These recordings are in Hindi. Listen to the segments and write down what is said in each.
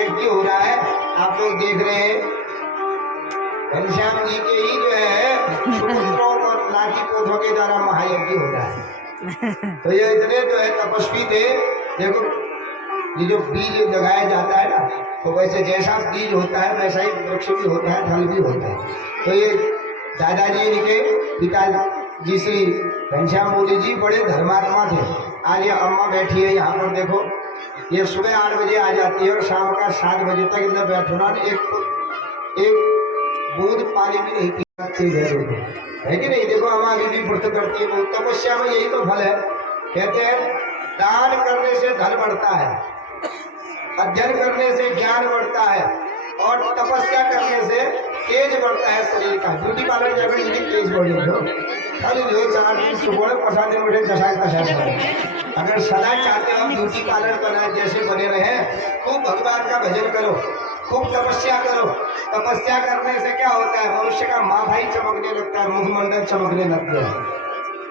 महायज्ञ हो रहा है, आप लोग देख रहे हैं। घनश्याम जी के ही जो है सुपुत्रों और नाती पोतों के द्वारा महायज्ञ हो रहा है। तो ये इतने जो है तपस्वी थे। देखो ये जो बीज लगाया जाता है ना, तो वैसे जैसा बीज होता है वैसा ही वृक्ष भी होता है, फल भी होता है। तो ये दादाजी इनके पिताजी श्री घनश्याम मोदी जी बड़े धर्मात्मा थे। आज ये अम्मा बैठी है यहाँ पर, देखो ये सुबह 8 बजे आ जाती है और शाम का 7 बजे तक इधर बैठना, एक बूंद पानी भी नहीं पीती है कि नहीं। देखो अम्मा अभी भी व्रत करती है। तपस्या में यही तो फल है। कहते हैं दान करने से धन बढ़ता है, अध्ययन करने से ज्ञान बढ़ता है, और तपस्या करने से तेज बढ़ता है शरीर का। ब्यूटी पार्लर जाकर यदि तेज बढ़े हो, खाली जो 4 दिन सुबह 5 दिन बैठे कसा अगर सदा चाहते हो ब्यूटी पार्लर बना जैसे बने रहे, खूब भगवान का भजन करो, खूब तपस्या करो। तपस्या करने से क्या होता है, मनुष्य का माथा ही चमकने लगता है, मुखमंडल चमकने लगते हैं।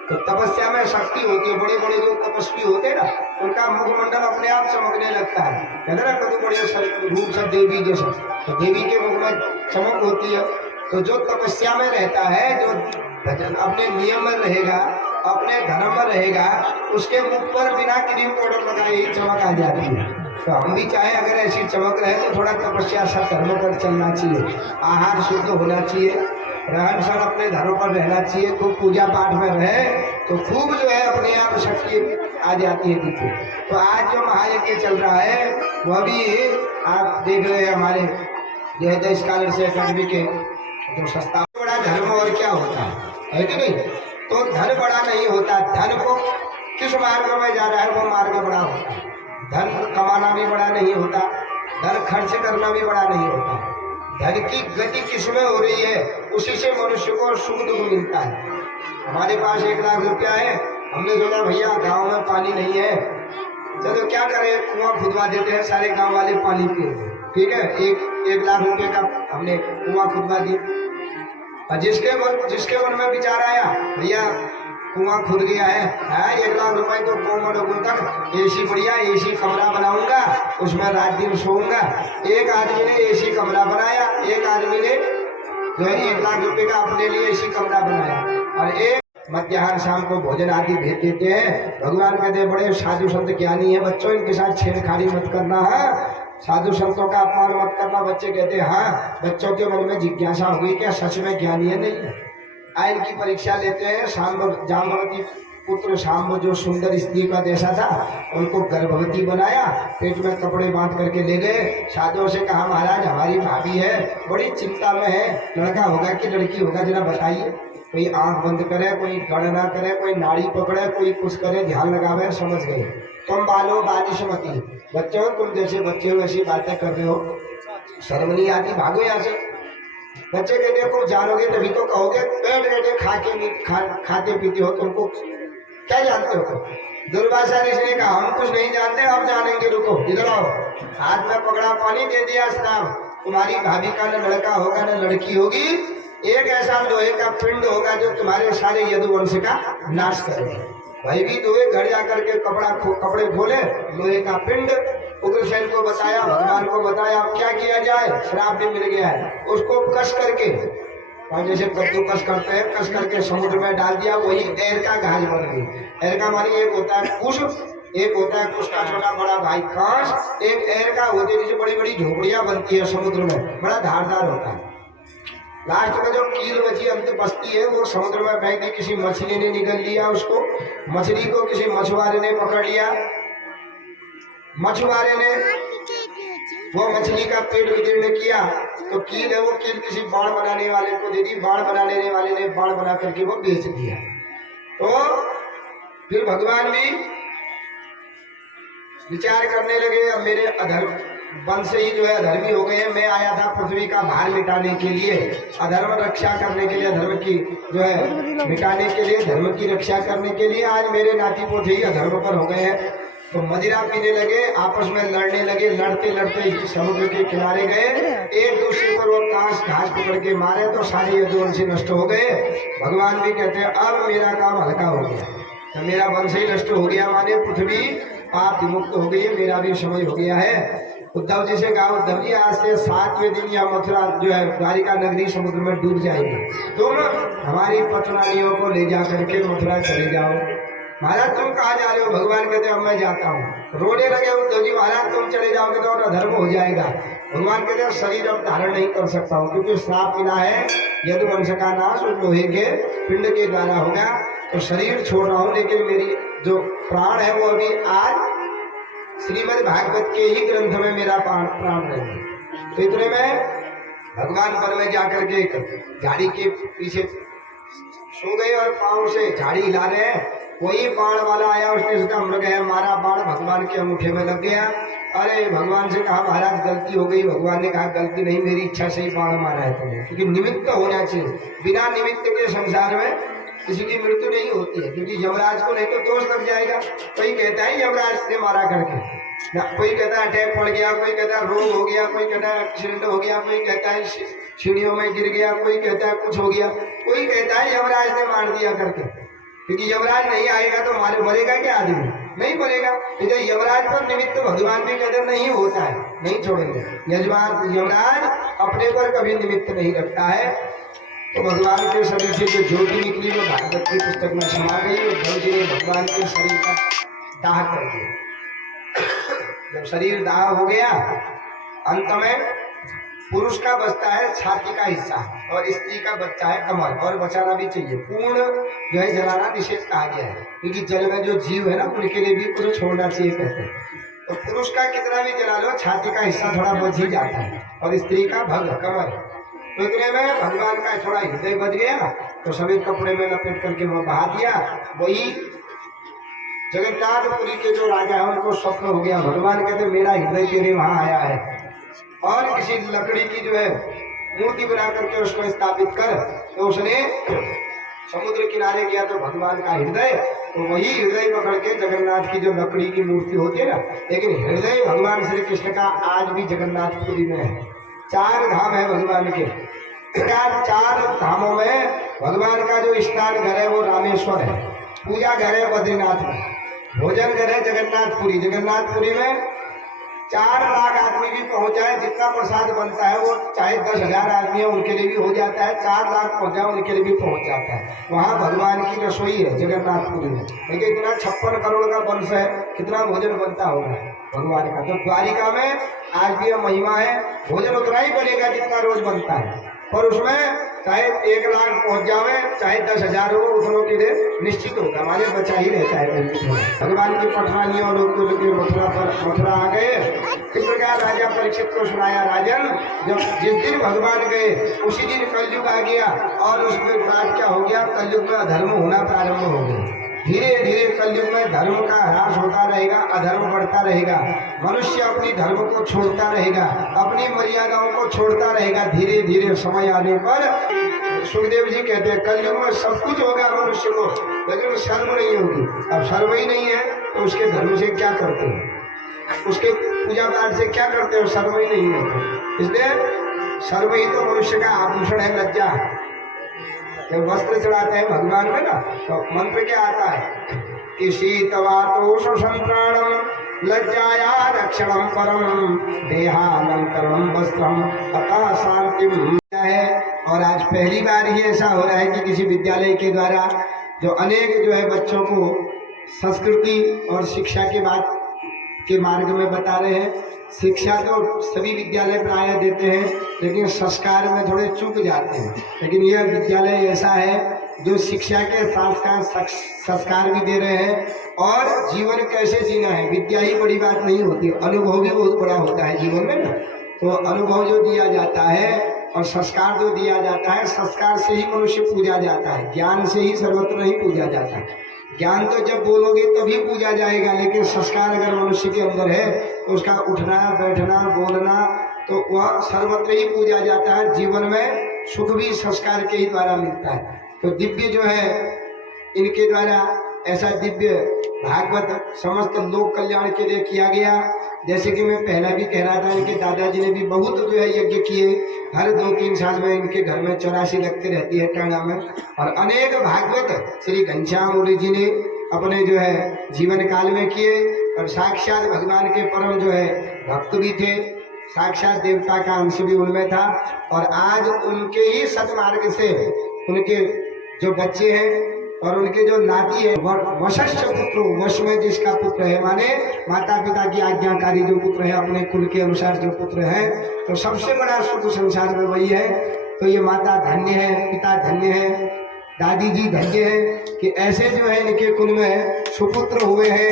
तो तपस्या में शक्ति होती है। बड़े बड़े जो तपस्वी होते हैं ना, उनका मुखमंडल अपने आप चमकने लगता है। कहते ना कभी बड़े रूप सब देवी जैसा, तो देवी के मुख में चमक होती है। तो जो तपस्या में रहता है, जो भजन अपने नियम में रहेगा, अपने धर्म में रहेगा, उसके मुख पर बिना क्रीम पाउडर लगाए ही चमक आ जाती है। तो हम भी चाहे अगर ऐसी चमक रहे तो थोड़ा तपस्या सब धर्मों पर चलना चाहिए, आहार शुद्ध होना चाहिए, रहन सहन अपने धर्म पर रहना चाहिए, खूब पूजा पाठ में रहे तो खूब जो है अपने आप शक्ति आ जाती है दीदी। तो आज जो महायज्ञ चल रहा है वह भी आप देख रहे हैं, हमारे जो है देश काल से अकादमी के जो सस्ता बड़ा धर्म और क्या होता है कि नहीं। तो धन बड़ा नहीं होता, धन को किस मार्ग में जा रहा है वो मार्ग बड़ा होता है। धन कमाना भी बड़ा नहीं होता, धन खर्च करना भी बड़ा नहीं होता। धन की गति किसमें हो रही है, उसी से मनुष्य को सुख दुख मिलता है। हमारे पास 1 लाख रुपया है, हमने सोचा भैया गांव में पानी नहीं है, चलो क्या करें, कुआं खुदवा देते हैं, सारे गांव वाले पानी पिए। ठीक है, 1 लाख रुपए का हमने कुआं खुदवा दिया। और जिसके मन में विचार आया भैया कुआं खुद गया है, 1 लाख रुपए तो कोमलों तक एसी बढ़िया एसी कमरा बनाऊंगा, उसमें रात दिन सोऊंगा। एक आदमी ने एसी कमरा बनाया, एक आदमी ने जो है 1 लाख रुपए का अपने लिए एसी कमरा बनाया, और एक मध्याह्न शाम को भोजन आदि भेज देते हैं। भगवान कहते हैं बड़े साधु संत ज्ञानी है बच्चों, इनके साथ छेड़खानी मत करना है, साधु संतों का अपमान मत करना। बच्चे कहते हैं हाँ, बच्चों के मन में जिज्ञासा हो गई क्या सच में ज्ञानी है नहीं है। आयन की परीक्षा लेते हैं। जाम्बवती पुत्र शाम्ब जो सुंदर स्त्री का जैसा था, उनको गर्भवती बनाया, पेट में कपड़े बांध करके ले गए। साधुओं से कहा महाराज हमारी भाभी है, बड़ी चिंता में है, लड़का होगा कि लड़की होगा जरा बताइए। कोई आंख बंद करे, कोई गणना करे, कोई नाड़ी पकड़े, कोई कुछ करे, ध्यान लगावे। समझ गए तुम बालो बालिशमती, बच्चों तुम जैसे बच्चे हो वैसी बातें कर रहे हो, शर्म नहीं आती, भागो यहाँ से। बच्चे के देखो जानोगे तभी तो कहोगे, पेट बैठे खाते पीते हो, तुमको क्या जानते हो। दुर्वासा ऋषि ने कहा हम कुछ नहीं जानते, अब जानेंगे, रुको इधर आओ। हाथ में पकड़ा पानी दे दिया श्राप, तुम्हारी भाभी का न लड़का होगा न लड़की होगी, एक ऐसा लोहे का पिंड होगा जो तुम्हारे सारे यदुवंश का नाश करेगा। भाई भी हुए, घर जाकर के कपड़े खोले, लोहे का पिंड उग्रसेन को बताया, भगवान को बताया। अब क्या किया जाए, श्राप भी मिल गया है, उसको कस करके और जैसे कद्दू कस करते हैं, कस करके समुद्र में डाल दिया, वही एर का घास बन गई। एर का मानी एक होता है कुश, एक होता है कुश का छोटा बड़ा भाई कांस, एक एर का होते जैसे बड़ी बड़ी झोपड़ियां बनती है समुद्र में, बड़ा धारदार होता है। लास्ट में जो कील बची अंत बचती है वो समुद्र में फेंक दी, किसी मछली ने निगल लिया उसको, मछली को किसी मछुआरे ने पकड़ लिया, मछुआरे ने वो मछली का पेट विदीर्ण किया, तो कील है वो कील किसी बाण बनाने वाले को दे दी, बाण बनाने वाले ने बाण बना करके वो बेच दिया। तो फिर भगवान भी विचार करने लगे, अब मेरे अधर्म वंश से ही जो है अधर्मी हो गए हैं। मैं आया था पृथ्वी का भार मिटाने के लिए, अधर्म रक्षा करने के लिए, धर्म की जो है मिटाने के लिए, धर्म की रक्षा करने के लिए। आज मेरे नाती पोते ही अधर्म पर हो गए हैं, तो मदिरा पीने लगे, आपस में लड़ने लगे, लड़ते लड़ते समुद्र के किनारे गए, एक दूसरे पर वो घास पकड़ के मारे, तो सारे यदुवंशी नष्ट हो गए। भगवान भी कहते हैं अब मेरा काम हल्का हो गया, तो मेरा वंश ही नष्ट हो गया, माने पृथ्वी पाप विमुक्त हो गई है, मेरा भी समय हो गया है। उद्धव जी से कहा, उद्धव जी आज से 7वें दिन या मथुरा जो है द्वारिका नगरी समुद्र में डूब जाएगी, तुम हमारी पटरानियों को ले जा करके मथुरा चले जाओ। महाराज तुम कहाँ जा रहे हो? भगवान कहते अब मैं जाता हूँ। रोने लगे उद्धव जी, महाराज तुम चले जाओगे तो और अधर्म हो जाएगा। भगवान कहते हैं शरीर अब धारण नहीं कर सकता हूँ, क्योंकि श्राप मिला है यदुवंश का नाश उस लोहे के पिंड के द्वारा होगा, तो शरीर छोड़ रहा हूँ, लेकिन मेरी जो प्राण है वो अभी आज श्रीमद् भागवत के ही ग्रंथ में मेरा प्राण रहेगा। तो इतने में भगवान वन में जाकर के एक झाड़ी के पीछे सो गए और पांव से झाड़ी हिला रहे हैं। वही बाण वाला आया, उसने सोचा मृग है, मारा बाण भगवान के अंगूठे में लग गया। अरे भगवान से कहा महाराज गलती हो गई। भगवान ने कहा गलती नहीं, मेरी इच्छा से ही बाण मारा है तुमने, क्योंकि निमित्त होना चाहिए। बिना निमित्त के संसार में किसी की मृत्यु नहीं होती है, क्योंकि यमराज को नहीं तो दोष लग जाएगा। कोई कहता है यमराज से मारा करके, कोई कहता है अटैक पड़ गया, कोई कहता है रोग हो गया, कोई कहता है एक्सीडेंट हो गया, कोई कहता है सीढ़ियों में गिर गया, कोई कहता है कुछ हो गया, कोई कहता है यमराज ने मार दिया करके। क्योंकि यमराज नहीं आएगा तो मरेगा क्या आदमी? नहीं मरेगा। इधर यमराज पर निमित्त भगवान भी कहते नहीं होता है, नहीं छोड़ेंगे। यमराज अपने पर कभी निमित्त नहीं रखता है। तो भगवान के शरीर से जो ज्योति निकली वो भागवत की पुस्तक में समा गई। उद्धव जी ने भगवान के शरीर का दाह कर दिया। जब शरीर दाह हो गया, अंत में पुरुष का बचता है छाती का हिस्सा और स्त्री का बच्चा है कमर, और बचाना भी चाहिए। पूर्ण जो है जलाना निषेध कहा गया है, क्योंकि जल में जो जीव है ना उनके लिए भी कुछ छोड़ना चाहिए कहते हैं। तो पुरुष का कितना भी जला लो, छाती का हिस्सा थोड़ा बच ही जाता है, और स्त्री का भग कमर। तो इतने में भगवान का थोड़ा हृदय बच गया, तो सभी कपड़े में लपेट करके वो बहा दिया। वही जगन्नाथपुरी के जो राजा है उनको स्वप्न हो गया। भगवान कहते मेरा हृदय तेरे वहां आया है, और किसी लकड़ी की जो है मूर्ति बना करके उसको स्थापित कर। तो उसने समुद्र किनारे गया तो भगवान का हृदय, तो वही हृदय पकड़ के जगन्नाथ की जो लकड़ी की मूर्ति होती है ना, लेकिन हृदय भगवान श्री कृष्ण का आज भी जगन्नाथपुरी में है। 4 धाम है भगवान के। 4 धामों में भगवान का जो स्नान घर है वो रामेश्वर है, पूजा घर है बद्रीनाथ में, भोजन घर है जगन्नाथपुरी। जगन्नाथपुरी में 4 लाख आदमी भी पहुंच जाए, जितना प्रसाद बनता है वो चाहे 10,000 आदमी है उनके लिए भी हो जाता है, 4 लाख पहुंच जाए उनके लिए भी पहुंच जाता है। वहाँ भगवान की रसोई है जगन्नाथपुरी में। देखिए इतना 56 करोड़ का वंश है, कितना भोजन बनता होगा भगवान का। तो द्वारिका में आज भी महिमा है, भोजन उतना ही बनेगा जितना रोज बनता है, पर उसमें चाहे 1 लाख पहुंच जावे चाहे 10,000 हो, उतनों के लिए निश्चित होगा, हमारे बचा ही रहता है। भगवान की पटरानियों लोग मथुरा आ गए। इस प्रकार राजा परीक्षित को सुनाया, राजन जब जिस दिन भगवान गए उसी दिन कलयुग आ गया, और उसमें बात क्या हो गया, कलयुग में अधर्म होना प्रारंभ हो गया। धीरे धीरे कलयुग में धर्म का ह्रास होता रहेगा, अधर्म बढ़ता रहेगा, मनुष्य अपनी धर्म को छोड़ता रहेगा, अपनी मर्यादाओं को छोड़ता रहेगा। धीरे धीरे समय आने पर सुखदेव जी कहते हैं कलयुग में सब कुछ होगा मनुष्य को, लेकिन शर्म नहीं होगी। अब शर्म ही नहीं है तो उसके धर्म से क्या करते हैं, उसके पूजा पाठ से क्या करते हो, शर्म ही नहीं है। इसलिए शर्म ही तो मनुष्य का आभूषण है, लज्जा। जब वस्त्र चढ़ाते हैं भगवान में ना, तो मंत्र क्या आता है कि शीतवातोष संप्राणम लज्जाया रक्षणम परम देहालंकरणम वस्त्रम अतः शांतिम है। और आज पहली बार ही ऐसा हो रहा है कि किसी विद्यालय के द्वारा जो अनेक जो है बच्चों को संस्कृति और शिक्षा के बात के मार्ग में बता रहे हैं। शिक्षा तो सभी विद्यालय प्राय देते हैं, लेकिन संस्कार में थोड़े चूक जाते हैं। लेकिन यह विद्यालय ऐसा है जो शिक्षा के साथ संस्कार भी दे रहे हैं, और जीवन कैसे जीना है, विद्या ही बड़ी बात नहीं होती, अनुभव भी बहुत बड़ा होता है जीवन में ना। तो अनुभव जो दिया जाता है और संस्कार जो दिया जाता है, संस्कार से ही मनुष्य पूजा जाता है, ज्ञान से ही सर्वत्र नहीं पूजा जाता। ज्ञान तो जब बोलोगे तभी पूजा जाएगा, लेकिन संस्कार अगर मनुष्य के अंदर है तो उसका उठना बैठना बोलना तो वह सर्वत्र ही पूजा जाता है। जीवन में सुख भी संस्कार के ही द्वारा मिलता है। तो दिव्य जो है इनके द्वारा ऐसा दिव्य भागवत समस्त लोक कल्याण के लिए किया गया। जैसे कि मैं पहला भी कह रहा था, इनके दादाजी ने भी बहुत जो है यज्ञ किए, हर 2-3 साल में इनके घर में 84 लगते रहती है टाणा में। और अनेक भागवत श्री घनश्याम मुनि जी ने अपने जो है जीवन काल में किए, और साक्षात भगवान के परम जो है भक्त भी थे, साक्षात देवता का अंश भी उनमें था। और आज उनके ही सतमार्ग से उनके जो बच्चे हैं और उनके जो नाती है, वशिष्ठ पुत्र, वश में जिसका पुत्र है, माने माता पिता की आज्ञाकारी जो पुत्र है, अपने कुल के अनुसार जो पुत्र है, तो सबसे बड़ा सुख संसार में वही है। तो ये माता धन्य है, पिता धन्य है, दादी जी धन्य है कि ऐसे जो है इनके कुल में सुपुत्र हुए हैं।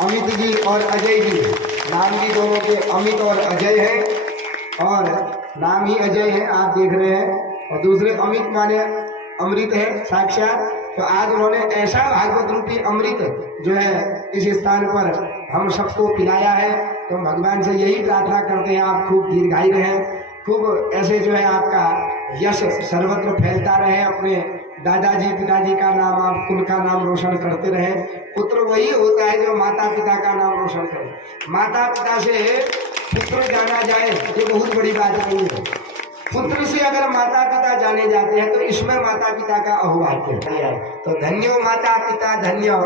अमित जी और अजय जी, नाम भी दोनों के अमित और अजय है, और नाम ही अजय है, आप देख रहे हैं। और दूसरे अमित माने अमृत है साक्षात। तो आज उन्होंने ऐसा भागवत रूपी अमृत जो है इस स्थान पर हम सबको पिलाया है। तो भगवान से यही प्रार्थना करते हैं, आप खूब दीर्घायु रहें, खूब ऐसे जो है आपका यश सर्वत्र फैलता रहे, अपने दादाजी पिताजी का नाम, आप कुल का नाम रोशन करते रहे। पुत्र वही होता है जो माता पिता का नाम रोशन करे। माता पिता से पुत्र जाना जाए ये बहुत बड़ी बात नहीं है। पुत्र से अगर माता पिता जाने जाते हैं तो इसमें माता पिता का अहुवाक्य है। तो धन्यो माता पिता, धन्य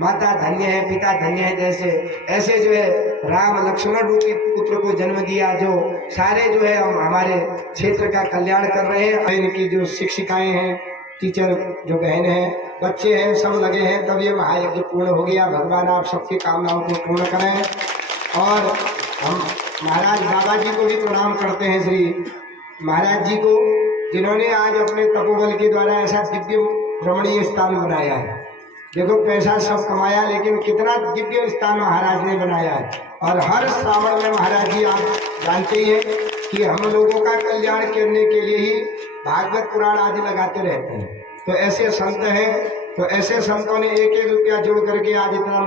माता धन्य है, पिता धन्य है। जैसे ऐसे जो है राम लक्ष्मण रूपी पुत्र को जन्म दिया, जो सारे जो है हमारे क्षेत्र का कल्याण कर रहे हैं। इनकी जो शिक्षिकाएं हैं, टीचर जो बहन हैं, बच्चे हैं, सब लगे हैं, तब ये महायज्ञ पूर्ण हो गया। भगवान आप सबकी कामनाओं को पूर्ण करें। और हम महाराज बाबा जी को भी प्रणाम करते हैं, श्री महाराज जी को, जिन्होंने आज अपने तपोबल के द्वारा ऐसा दिव्य भ्रमणीय स्थान बनाया है। देखो पैसा सब कमाया, लेकिन कितना दिव्य स्थान महाराज ने बनाया है। और हर श्रावण में महाराज जी आप जानते ही हैं कि हम लोगों का कल्याण करने के लिए ही भागवत पुराण आदि लगाते रहते हैं। तो ऐसे संत हैं, तो ऐसे संतों ने 1-1 रुपया जोड़ करके आज इतना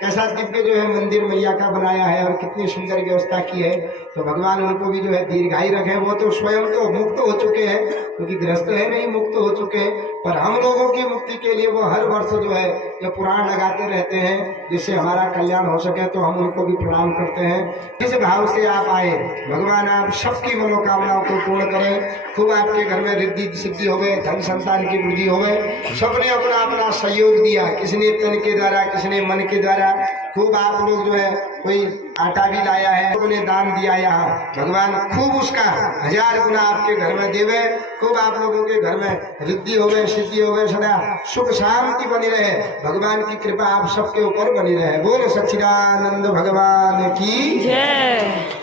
कैसा दिव्य जो है मंदिर मैया का बनाया है और कितनी सुंदर व्यवस्था की है। तो भगवान उनको भी जो है दीर्घायु रखे। वो तो स्वयं तो मुक्त हो चुके हैं, क्योंकि गृहस्थ है नहीं, मुक्त हो चुके हैं, पर हम लोगों की मुक्ति के लिए वो हर वर्ष जो है ये पुराण लगाते रहते हैं, जिससे हमारा कल्याण हो सके। तो हम उनको भी प्रणाम करते हैं। इस भाव से आप आए, भगवान आप सबकी मनोकामनाओं को पूर्ण करें। खूब आपके घर में रिद्धि सिद्धि हो गए, धन संतान की वृद्धि हो गए। सबने अपना अपना सहयोग दिया, किसने तन के द्वारा, किसने मन के द्वारा। खूब आप लोग जो है कोई आटा भी लाया है, उन्होंने दान दिया यहाँ। भगवान खूब उसका 1000 गुना आपके घर में देवे। खूब आप लोगों के घर में रिद्धि हो गए, सिद्धि हो गए, सदा सुख शांति बनी रहे। भगवान की कृपा आप सबके ऊपर बनी रहे। बोलो सच्चिदानंद भगवान की जय।